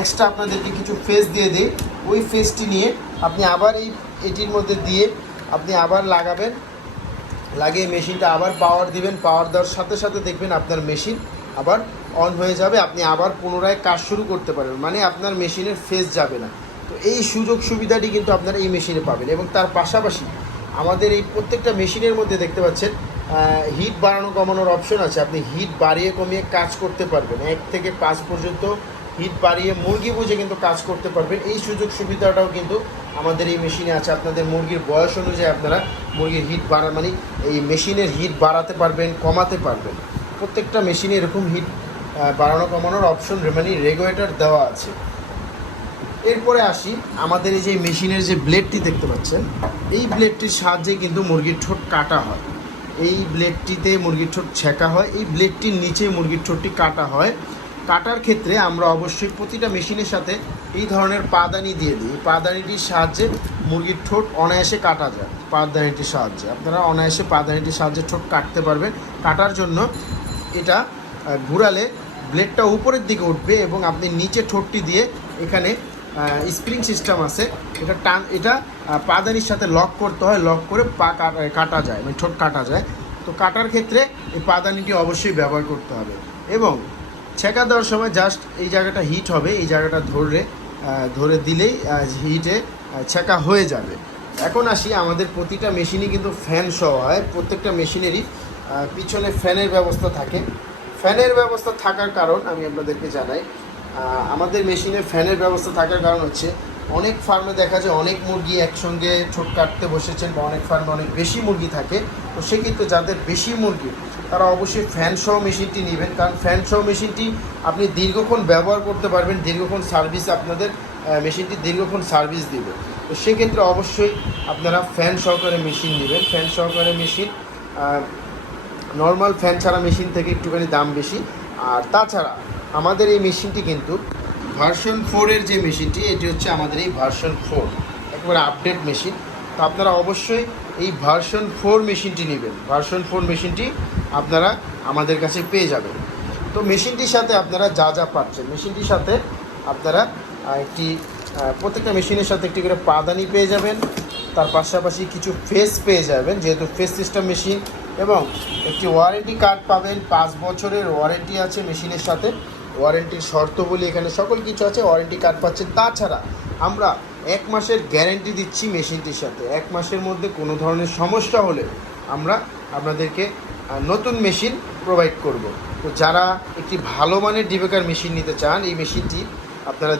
Extra আপনাদেরকে কিছু face দিয়ে দিই, ওই ফেসটি নিয়ে আপনি আবার এটির মধ্যে দিয়ে আপনি আবার লাগাবেন, লাগিয়ে মেশিনটা আবার পাওয়ার দিবেন। পাওয়ার দেওয়ার সাথে সাথে দেখবেন আপনার মেশিন আবার অন হয়ে যাবে, আপনি আবার পুনরায় কাজ শুরু করতে পারবেন, মানে আপনার মেশিনের ফেস যাবে না। তো এই সুযোগ সুবিধাটি কিন্তু আপনারা এই মেশিনে পাবেন। এবং তার পাশাপাশি আমাদের এই প্রত্যেকটা মেশিনের মধ্যে দেখতে পাচ্ছেন হিট বাড়ানো কমানোর অপশন আছে। আপনি হিট বাড়িয়ে কমিয়ে কাজ করতে পারবেন, 1 থেকে 5 পর্যন্ত হিট বাড়িয়ে মুরগি বুঝে কিন্তু কাজ করতে পারবেন। এই সুযোগ সুবিধাটাও কিন্তু আমাদের এই মেশিনে আছে। আপনাদের মুরগির বয়স অনুযায়ী আপনারা মুরগির হিট মানে এই মেশিনের হিট বাড়াতে পারবেন, কমাতে পারবেন। প্রত্যেকটা মেশিনে এরকম হিট বাড়ানো কমানোর অপশন মানে রেগুলেটর দেওয়া আছে। এরপরে আসি, আমাদের এই যে মেশিনের যে ব্লেডটি দেখতে পাচ্ছেন, এই ব্লেডটির সাহায্যে কিন্তু মুরগির ঠোঁট কাটা হয়। এই ব্লেডটিতে মুরগির ঠোঁট ছেঁকা হয়, এই ব্লেডটির নিচে মুরগির ঠোঁটটি কাটা হয়। কাটার ক্ষেত্রে আমরা অবশ্যই প্রতিটা মেশিনের সাথে এই ধরনের পাদানি দিয়ে দিই। পাদানিটির সাহায্যে মুরগির ঠোঁট অনায়াসে কাটা যায়। পাদানিটির সাহায্যে আপনারা অনায়াসে পাদানিটির সাহায্যে ঠোঁট কাটতে পারবেন। কাটার জন্য এটা ঘুরালে ব্লেডটা উপরের দিকে উঠবে এবং আপনি নিচে ঠোঁটটি দিয়ে এখানে স্প্রিং সিস্টেম আছে, এটা পাদানির সাথে লক করতে হয়, লক করে পা কাটা যায়, মানে ঠোঁট কাটা যায়। তো কাটার ক্ষেত্রে এই পাদানিটি অবশ্যই ব্যবহার করতে হবে। এবং ছেঁকা দেওয়ার সময় জাস্ট এই জায়গাটা হিট হবে, এই জায়গাটা ধরে দিলেই হিটে ছেঁকা হয়ে যাবে। এখন আসি, আমাদের প্রতিটা মেশিনই কিন্তু ফ্যান সহ হয়। প্রত্যেকটা মেশিনেরই পিছনে ফ্যানের ব্যবস্থা থাকে। ফ্যানের ব্যবস্থা থাকার কারণ আমি আপনাদেরকে জানাই, আমাদের মেশিনে ফ্যানের ব্যবস্থা থাকার কারণ হচ্ছে অনেক ফার্মে দেখা যায় অনেক মুরগি একসঙ্গে ঠোঁট কাটতে বসেছেন, বা অনেক ফার্মে অনেক বেশি মুরগি থাকে। তো সেক্ষেত্রে যাদের বেশি মুরগি তারা অবশ্যই ফ্যান সহ মেশিনটি নেবেন, কারণ ফ্যান সহ মেশিনটি আপনি দীর্ঘক্ষণ ব্যবহার করতে পারবেন, দীর্ঘক্ষণ সার্ভিস আপনাদের মেশিনটি দীর্ঘক্ষণ সার্ভিস দিবে। তো সেক্ষেত্রে অবশ্যই আপনারা ফ্যান সহকারে মেশিন নেবেন। ফ্যান সহকারে মেশিন নর্মাল ফ্যান ছাড়া মেশিন থেকে একটুখানি দাম বেশি। আর তাছাড়া আমাদের এই মেশিনটি কিন্তু ভার্সন 4-এর যে মেশিনটি, এটি হচ্ছে আমাদের এই ভার্সন 4, একেবারে আপডেট মেশিন। তো আপনারা অবশ্যই এই ভার্সন 4 মেশিনটি নেবেন। ভার্সন 4 মেশিনটি আপনারা আমাদের কাছে পেয়ে যাবেন। তো মেশিনটির সাথে আপনারা যা যা পাচ্ছেন, মেশিনটির সাথে আপনারা প্রত্যেকটা মেশিনের সাথে একটি করে পাদানি পেয়ে যাবেন, তার পাশাপাশি কিছু ফেস পেয়ে যাবেন যেহেতু ফেস সিস্টেম মেশিন, এবং একটি ওয়ারেন্টি কার্ড পাবেন। 5 বছরের ওয়ারেন্টি আছে মেশিনের সাথে। ওয়ারেন্টির শর্তগুলি এখানে সকল কিছু আছে, ওয়ারেন্টি কার্ড পাচ্ছেন। তাছাড়া আমরা 1 মাসের গ্যারেন্টি দিচ্ছি মেশিনটির সাথে। 1 মাসের মধ্যে কোনো ধরনের সমস্যা হলে আমরা আপনাদেরকে নতুন মেশিন প্রোভাইড করব। তো যারা একটি ভালো মানের ডিবেকার মেশিন নিতে চান, এই মেশিনটি আপনারা